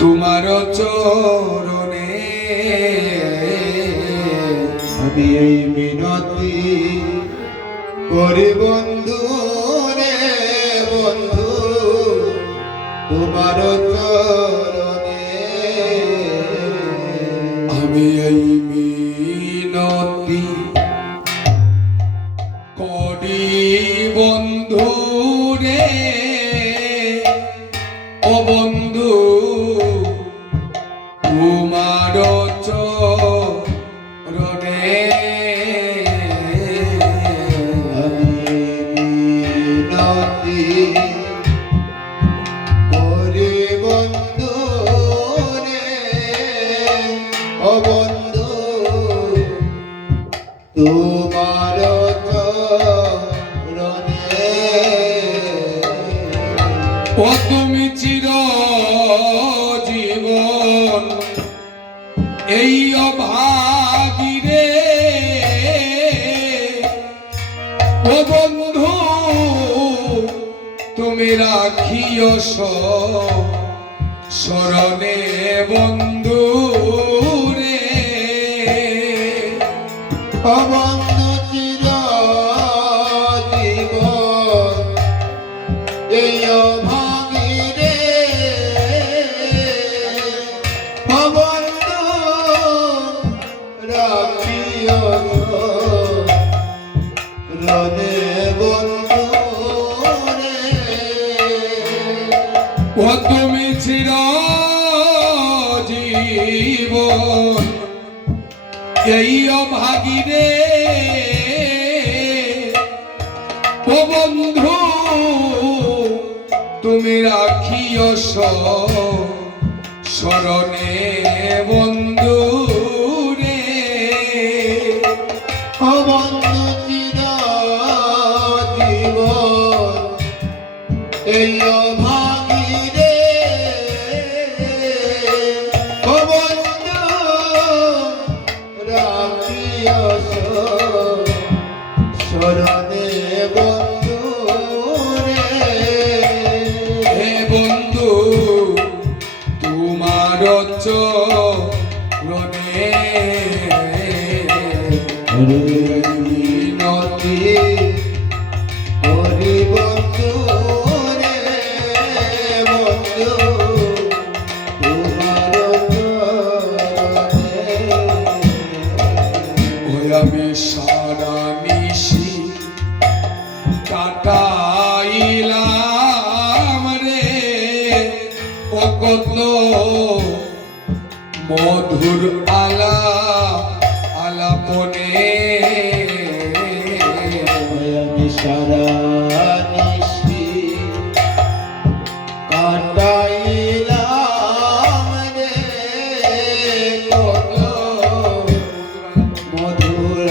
তোমার চরণে আমি এই মিনতি করি বন্ধু রে বন্ধু, তোমার চরণে আমি এই মিনতি করি বন্ধু রে ও বন্ধু তোমার চরণে মিনতি করি বন্ধু রে ও বন্ধু, তোমার চরণে ও তুমি চির জীবন এই অভাগীরে ও বন্ধু তুমি রাখিও শরণে বন্ধু রে ও বন্ধু চির জীবন এই অভাগীরে ও বন্ধু রাখিও রনে বন্ধু রে ও তুমি চির জীবন এই অভাগীরে ও বন্ধু তুমি রাখিও শরণে বন্ধু রে ও বন্ধু চির জীবন এই অভাগীরে ও বন্ধু রাখিও শরণে বন্ধু রে হে বন্ধু তোমার চরণে মিনতি করি বন্ধু রে বন্ধু, তোমার চরণে ওই আমি সারা নিশি কাটাইলাম রে ও কত মধুর আলাপনে আমি সারা নিশি কাটাইলাম রে কত মধুর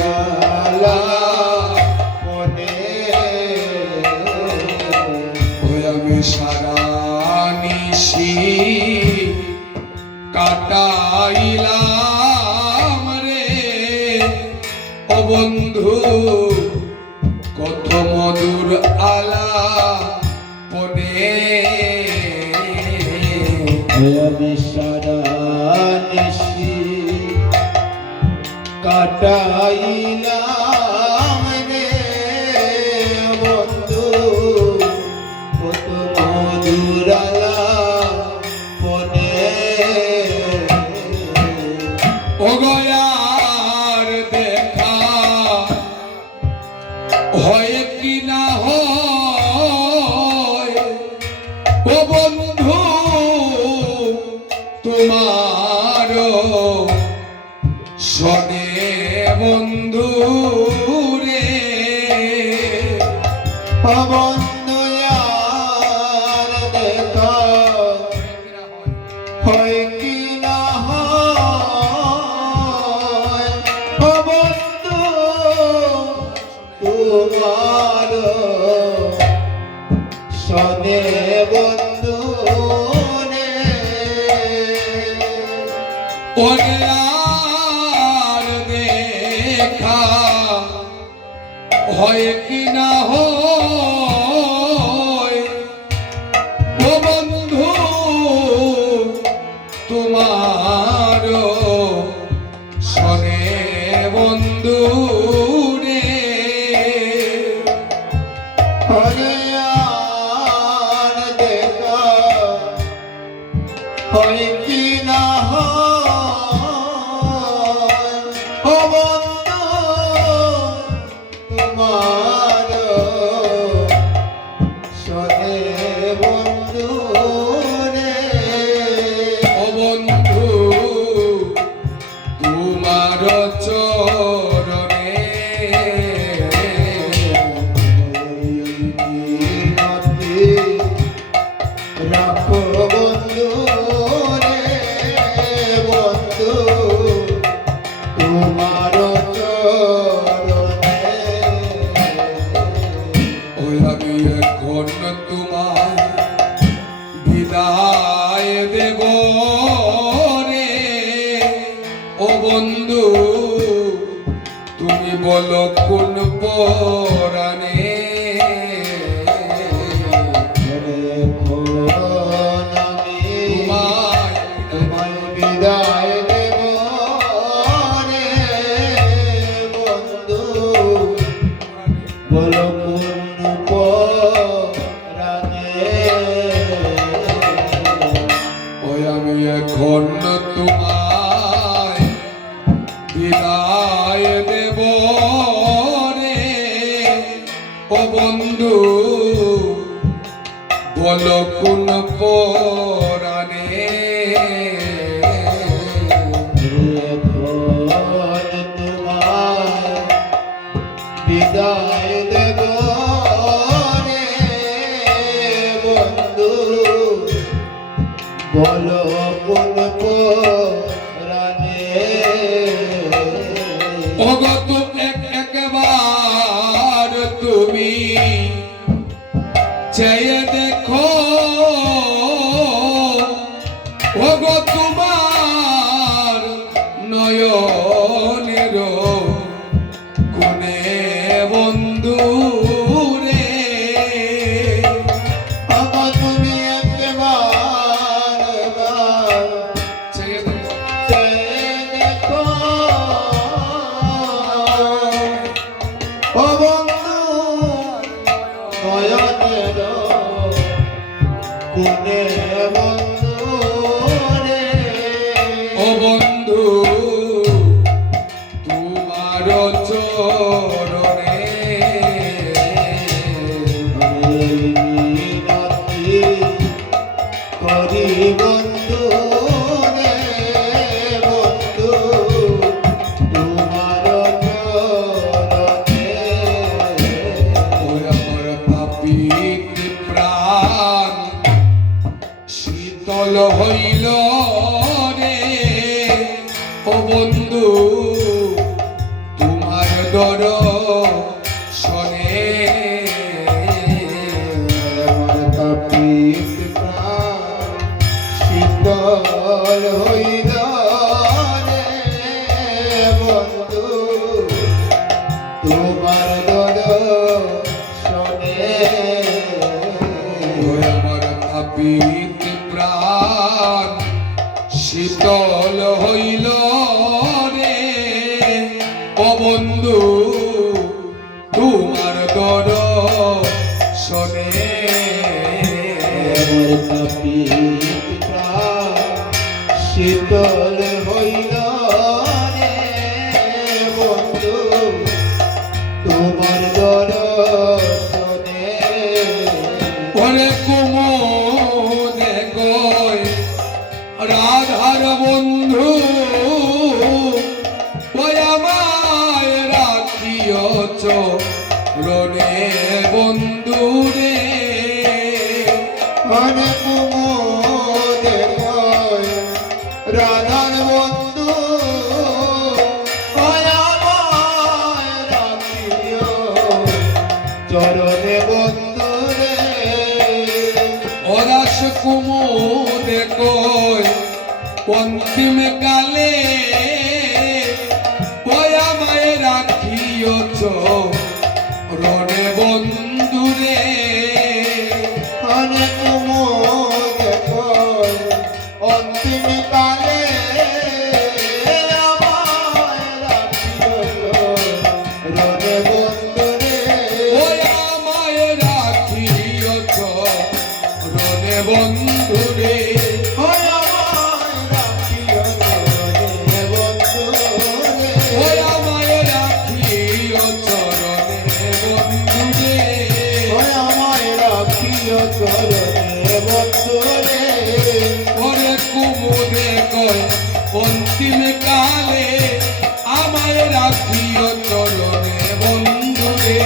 আলাপনে ওই আমি সারা নিশি কাটাইলাম রে ও বন্ধু কত মধুর আলাপনে আমি সারা নিশি কাটাইলাম রে বন্ধু কত মধুর আলাপনে ও গয়ার দেখা হয় কি না হয় ও বন্ধু তোমার শনে বন্ধু রে ও বন্ধু আর দেখা হয় কি না হয় ও বন্ধু তোমার শনে বন্ধু রে ওরে আর দেখা হয় কি না হয় ও বন্ধু হয় কি না হয় ও বন্ধু তোমার শোনে বন্ধু রে ও বন্ধু তোমার চরণে রাখো বন্ধু রে বন্ধু তোমার চরণে ওই আমি এখন তোমার বিদায় দেব রে ও বন্ধু তুমি বলো কোন পরাণে তোমায় বিদায় দেব রে বন্ধু বলো কোন পরাণে ওই আমি এখন তোমায় বিদায় দেব রে ও বন্ধু বলো কোন পরাণে বিদায় দেব রে বন্ধু বলো কোন পরাণে অগত একবার তুমি চেয়ে দেখো ওগো তোমার নয়নের কোনে বন্ধু রে আমা তুমি একবার চেয়ে দেখো দেখো ও বন্ধু নয়নের কোনে বন্ধু রে ও বন্ধু তোমার চরণে মিনতি করি বন্ধু রে বন্ধু তোমার চরণে ওই আমার পাপিত প্রাণ শীতল হইল রে ও বন্ধু তোমার দর শনে আমার কাপিত প্রাণ শীতল হইল রে বন্ধু তোমার দর্শনে ওই আমার পাপিত প্রাণ শীতল হইল রে ও বন্ধু তোমার দর শনে আমার কাপিত প্রাণ শীতল হইল রে বন্ধু তোমার দর্শনে ওরে কুমুদে কই রাধার বন্ধু ওই আমায় রাখিও চরণে বন্ধু রে অনেক মোদে কয় রাধার বন্ধু আমায় রাখিও চরণে বন্ধু রে ওরাস কুমুদে কই অন্তিম কালে ওই আমায় রাখিও চরণে বন্ধু রে অনেক মোদে কয় অন্তিম কালে আমায় রাখিও চরণে বন্ধু রে ওই আমায় রাখিও চরণে বন্ধু রে আমায় অন্তিম কালে আমায় রাখিও চরণে বন্ধুরে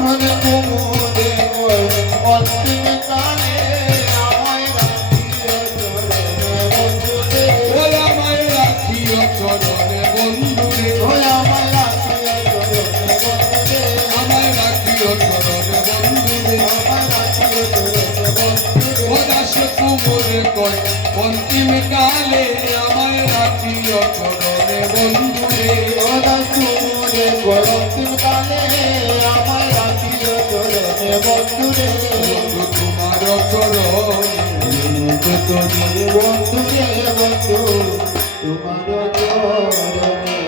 মনে কুমুদে কই অন্তিম কালে আমায় রাখিও চরণে বন্ধুরে ও আমায় রাখিও চরণে বন্ধুরে ওই আমায় রাখিও চরণে বন্ধুরে আমায় রাখিও চরণে বন্ধুরে আমায় রাখিও চরণে বন্ধুরে ও দাস কুমুরে কয় অন্তিম কালে আমায় রাখিও চরণে বন্ধুরে ওদাস কুমুদে কই অন্তিম কালে আমায় রাখিও চরণে বন্ধুরে বন্ধু তোমার চরণে বন্ধুরে বন্ধু তোমার চরণে